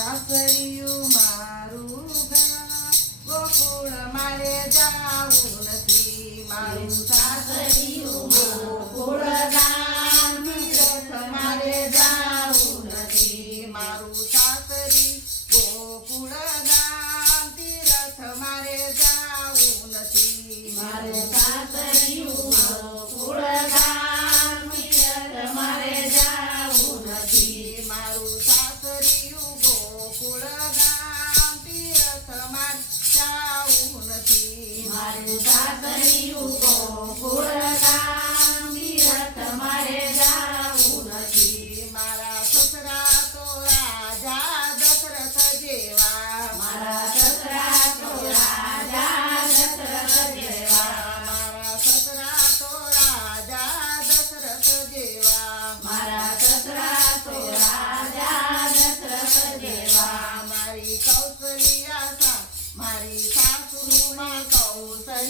સાસરિયું મારું ગોકુળ મારે જાવું નથી, મારું સાસરિયું મારે જાવું નથી, મારું સાસરી ગોકુળ ગામ મારે જાવું નથી, મારું સાસરિયું Vamos abrir o bom.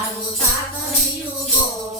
Vai voltar caminho bom.